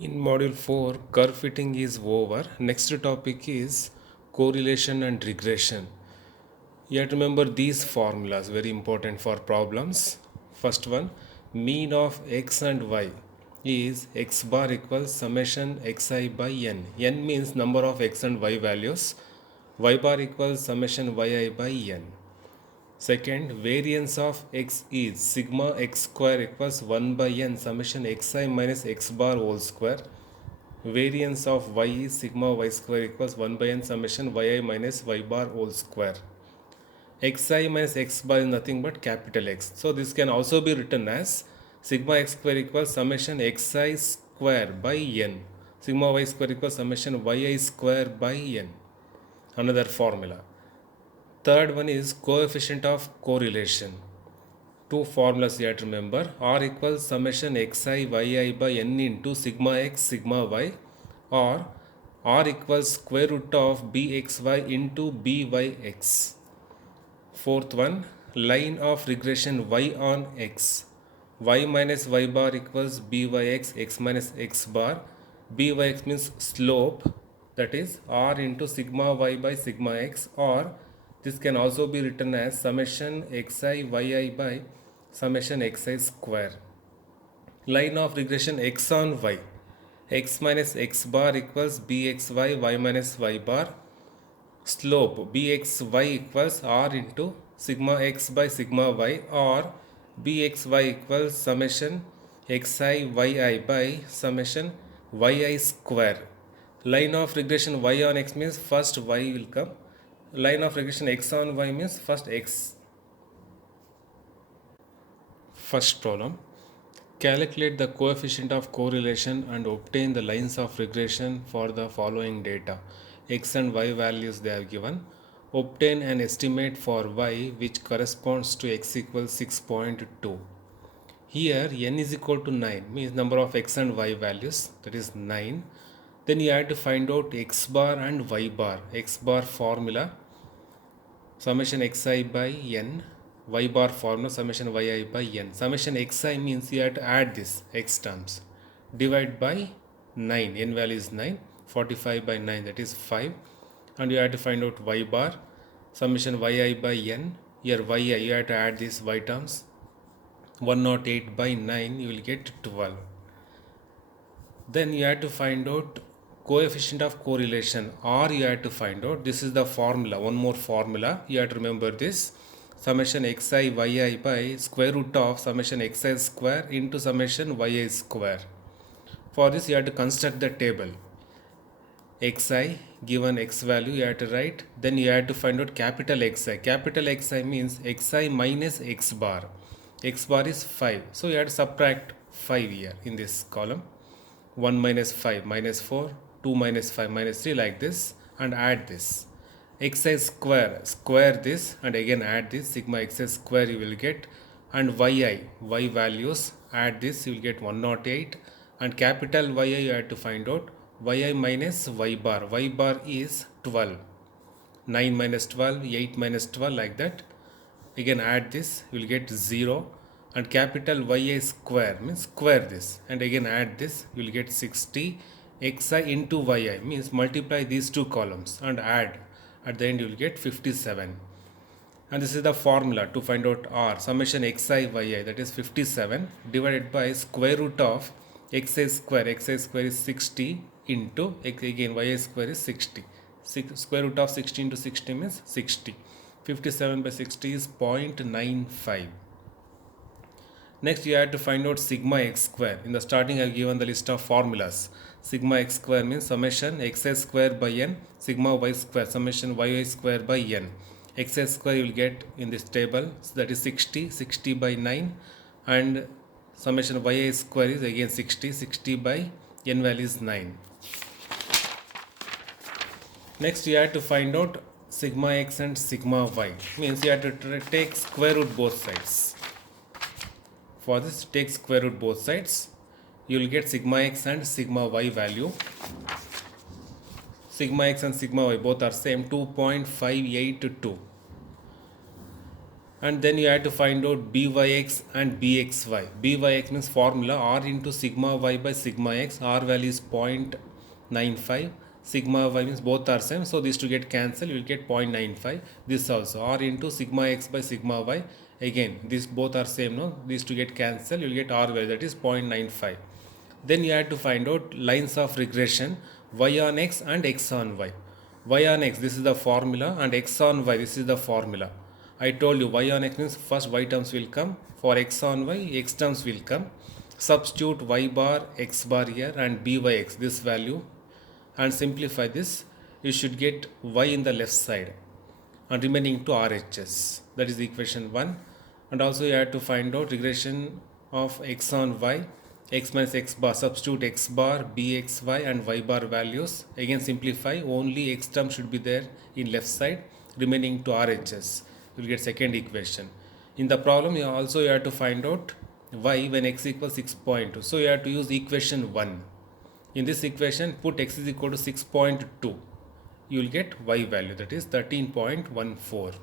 In module 4, curve fitting is over. Next topic is correlation and regression. You have to remember these formulas, very important for problems. First one, mean of x and y is x bar equals summation xi by n. N means number of x and y values. Y bar equals summation yi by n. Second, variance of x is sigma x square equals 1 by n summation xi minus x bar whole square. Variance of y is sigma y square equals 1 by n summation yi minus y bar whole square. Xi minus x bar is nothing but capital X. So this can also be written as sigma x square equals summation xi square by n. Sigma y square equals summation yi square by n. Another formula. Third one is coefficient of correlation. Two formulas you have to remember. R equals summation xi yi by n into sigma x sigma y, or R equals square root of bxy into byx. Fourth one, line of regression y on x. Y minus y bar equals byx, x minus x bar. Byx means slope, that is r into sigma y by sigma x, or this can also be written as summation xi yi by summation xi square. Line of regression x on y. X minus x bar equals bxy, y minus y bar. Slope bxy equals r into sigma x by sigma y, or bxy equals summation xi yi by summation yi square. Line of regression y on x means first y will come. Line of regression x on y means first x. First problem. Calculate the coefficient of correlation and obtain the lines of regression for the following data. X and y values they are given. Obtain an estimate for y which corresponds to x equals 6.2. Here n is equal to 9 means number of x and y values, that is 9. Then you have to find out x bar and y bar. X bar formula summation xi by n, y bar formula summation yi by n. Summation xi means you have to add this x terms, divide by 9, n value is 9, 45 by 9, that is 5, and you have to find out y bar summation yi by n. Here yi you have to add these y terms, 108 by 9 you will get 12. Then you have to find out coefficient of correlation, or you have to find out, this is the formula, one more formula you have to remember this, summation xi yi by square root of summation xi square into summation yi square. For this you have to construct the table. Xi given x value you have to write, then you have to find out capital Xi. Capital Xi means xi minus x bar. X bar is 5, so you have to subtract 5 here in this column. 1 minus 5 minus 4, 2 minus 5 minus 3, like this, and add this. Xi square this, and again add this, sigma xi square you will get, and y values, add this, you will get 108, and capital yi you have to find out, yi minus y bar is 12, 9 minus 12, 8 minus 12, like that. Again add this, you will get 0, and capital yi square means square this, and again add this, you will get 60. Xi into yi means multiply these two columns and add, at the end you will get 57. And this is the formula to find out r, summation xi yi, that is 57, divided by square root of xi square is 60 into again yi square is 60. Square root of 60 into 60 means 60. 57 by 60 is 0.95. Next you have to find out sigma x square. In the starting I have given the list of formulas. Sigma x square means summation xi square by n, sigma y square summation yi square by n. Xi square you will get in this table, so that is 60 by 9, and summation yi square is again 60 by n value is 9. Next you have to find out sigma x and sigma y, means you have to take square root both sides. For this take square root both sides, you will get sigma x and sigma y value. Sigma x and sigma y both are same, 2.582, and then you have to find out byx and bxy. Byx means formula r into sigma y by sigma x. R value is 0.95. Sigma y means both are same, so these two get cancelled, you will get 0.95. This also r into sigma x by sigma y, again these both are same, no, these two get cancelled, you will get r value, that is 0.95. Then you have to find out lines of regression y on x and x on y. Y on x, this is the formula, and x on y, this is the formula. I told you y on x means first y terms will come, for x on y, x terms will come. Substitute y bar, x bar here, and byx, this value, and simplify this. You should get y in the left side and remaining to RHS. That is equation 1. And also you have to find out regression of x on y, x minus x bar, substitute x bar, bxy and y bar values. Again simplify, only x term should be there in left side, remaining to RHS. You will get second equation. In the problem you have to find out y when x equals 6.2. So you have to use equation 1. In this equation put x is equal to 6.2. You will get y value, that is 13.14.